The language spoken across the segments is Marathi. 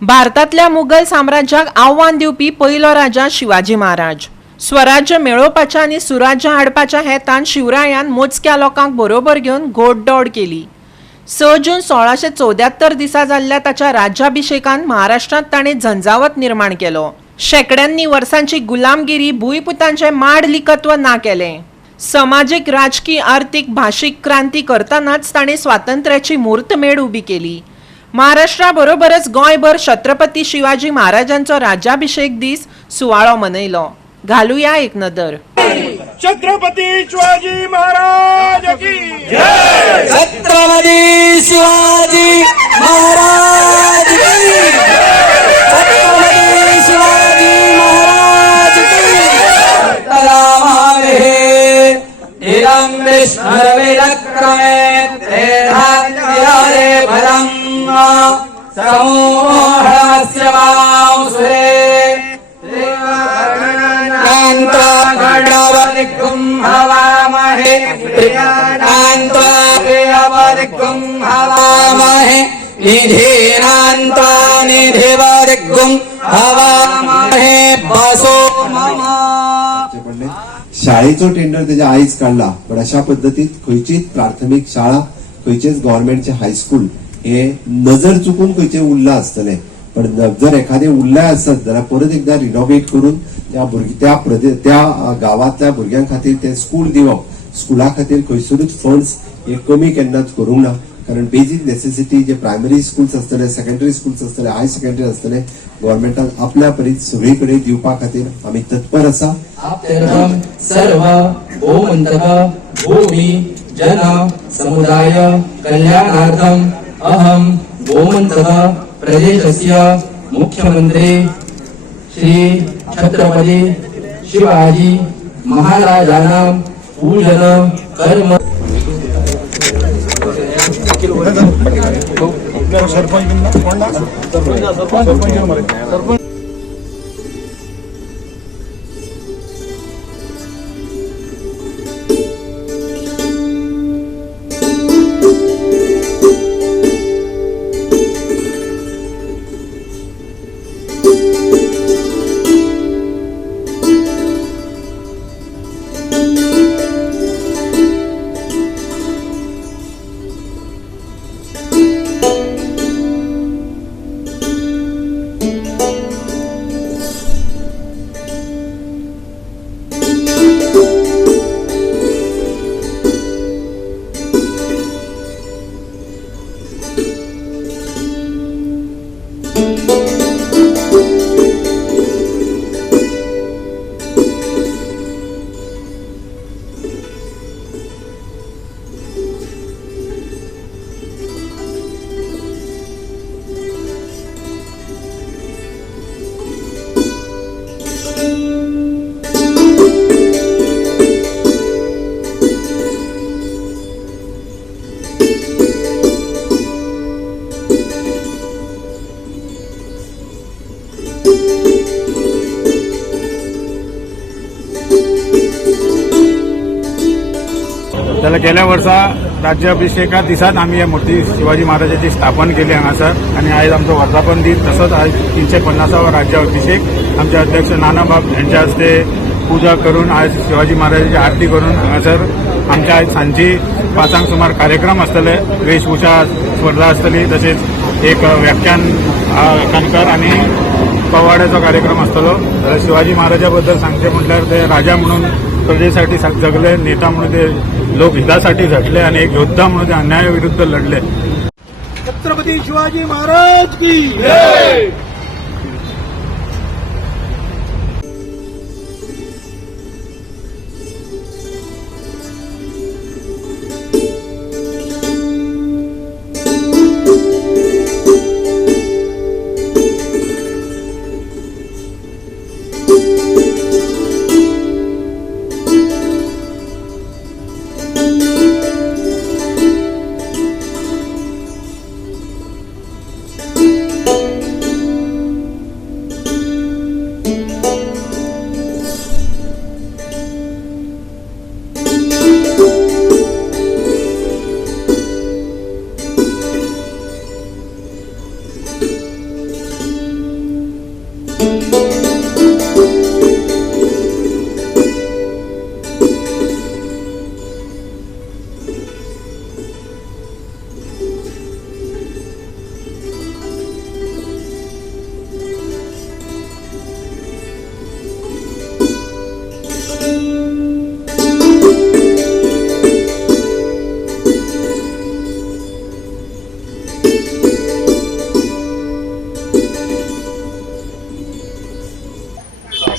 भारतातल्या मुघल साम्राज्याक आव्हान दिवपी पयलो राजा शिवाजी महाराज. स्वराज्य मेळोवपाच्या आनी सुराज्य हाडपाच्या हेतान शिवरायान मोजक्या लोकांक बरोबर घेवन घोडदौड केली. 6 जून 1674 दिसा जाल्ल्या ताच्या राज्याभिषेकान महाराष्ट्रात ताणें झंझावत निर्माण केलो. शेकड्यांनी वर्सांची गुलामगिरी भुईपुतांचे माड लिकत्व ना केलें. समाजीक राजकीय आर्थीक भाशीक क्रांती करतानाच ताणें स्वातंत्र्याची मुहूर्तमेढ उबी केली. महाराष्ट्रा बरोबरच गोंयभर छत्रपती शिवाजी महाराजांचो राज्याभिषेक दीस सुवाळो मनयलो. घालुया एक नदर. छत्रपती शिवाजी महाराज की जय. छत्रपती शिवाजी महाराज की छत्रपती शिवाजी महाराज की तलामाले इदं विष्णुर्विरक्रमे तेधात्यारे भरं समूहस्य वासुरे कांतागणवदिकुं हवामहे कांतागणवदिकुं हवामहे निधिनांतानिधिवदिकुं हवामहे बसो मम. शाळेचो टेंडर त्याच्या आईच काढला, पण अशा पद्धतीत खंयचीच प्राथमिक शाळा खंयचेच गव्हर्नमेंटचे हायस्कूल हे नजर चुकून खंयचे उरला आसतले. पण जर एखादे उरले आसत जाल्यार परत एकदा रिनोव्हेट करून त्या गावातल्या भुरग्यां खातीर ते स्कूल दिवप. स्कुला खातीर खंयसरूच फंड्स हे कमी केन्नाच करूंक ना, कारण बेजीक नेसेसिटी जे प्रायमरी स्कूल्स आसतले, सेकंडरी स्कूल्स आसतले, हाय सेकंडरी आसतले, गव्हर्नमेंटान आपल्या परीत सगळी कडेन दिवपा खातीर आमी तत्पर आसा. आप्तेर्हं सर्व भूमन्तः भूमि जन समुदाय कल्याणार्थम अहम गोमन्तः प्रदेशस्य मुख्यमंत्री श्री छत्रपती शिवाजी महाराजानां पूजन कर्म. त्याला गेल्या वर्सा राज्याभिषेका दिसात आम्ही या मूर्ती शिवाजी महाराजांची स्थापन केली हांगासर आणि आज आमचो वर्धापन दिन तसोच आज 350वा राज्याभिषेक आमचे अध्यक्ष नानाबाब यांच्या हस्ते पूजा करून आज शिवाजी महाराजांची आरती करून हांगासर आमच्या आज सांजी 5 सुमार कार्यक्रम आसतले. वेशभूषा स्पर्धा आसतली, तसेच एक व्याख्यान कणकार आणि पवाड्याचो कार्यक्रम आसतलो. शिवाजी महाराजाबद्दल सांगचे म्हटल्यार ते राजा म्हणून प्रजेसाठी जगले, नेता म्हणून ते लोकहितासाठी झटले आणि एक योद्धा म्हणून ते अन्यायाविरुद्ध लढले. छत्रपती शिवाजी महाराज की जय.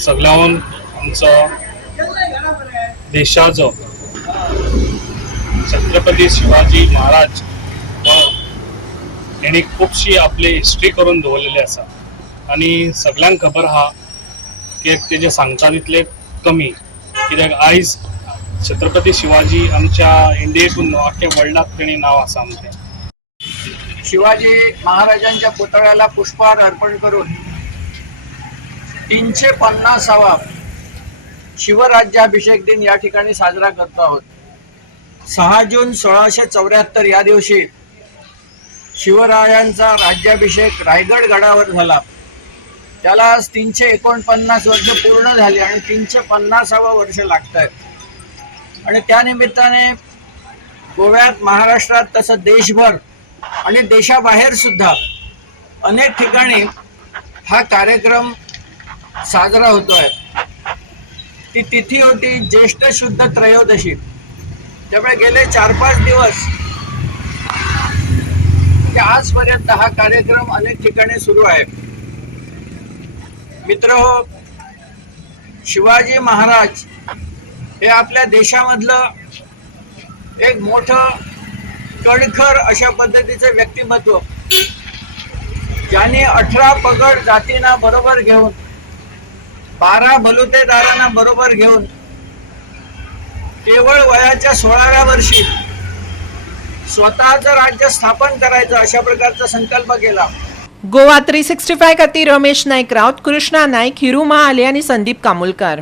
सगळ्याहून आमचो देशाचो छत्रपती शिवाजी महाराज हेणी खूबशी आपली हिस्ट्री करून दवरलेली आसा आणि सगळ्यांक खबर आहा की तेजे सांगता तितले कमी, कित्याक आयज छत्रपती शिवाजी आमच्या इंडियेकून न्हू आख्या वर्ल्डाक तेणी नाव आसा आमचें. शिवाजी महाराजांच्या पुतळ्याला पुष्पहार अर्पण करून 350वा शिवराज्याभिषेक दिन या ठिकाणी साजरा करतो आहोत. 6 जून 1674 या दिवशी शिवरायांचा राज्याभिषेक रायगड गडावर झाला. त्याला आज 349 वर्ष पूर्ण झाली आणि 350वा वर्ष लागत आहेत आणि त्या निमित्ताने गोव्यात, महाराष्ट्रात तसं देशभर आणि देशाबाहेर सुद्धा अनेक ठिकाणी हा कार्यक्रम साजरा होतोय. ती तिथी होती ज्येष्ठ शुद्ध त्रयोदशी. त्यामुळे गेले 4-5 दिवस ते आजपर्यंत हा कार्यक्रम अनेक ठिकाणी सुरू आहे. मित्रहो, शिवाजी महाराज हे आपल्या देशामधलं एक मोठं कणखर अशा पद्धतीचे व्यक्तिमत्व, ज्यांनी 18 पगड जातींना बरोबर घेऊन 12 बलुतेदारांना बरोबर घेऊन केवळ वयाच्या 16व्या वर्षी स्वतःचं राज्य स्थापन करायचं अशा प्रकारचा संकल्प केला. गोवा 365 खातीर रमेश नाईक राऊत, कृष्णा नाईक, हिरू महाले आणि संदीप कामुलकार.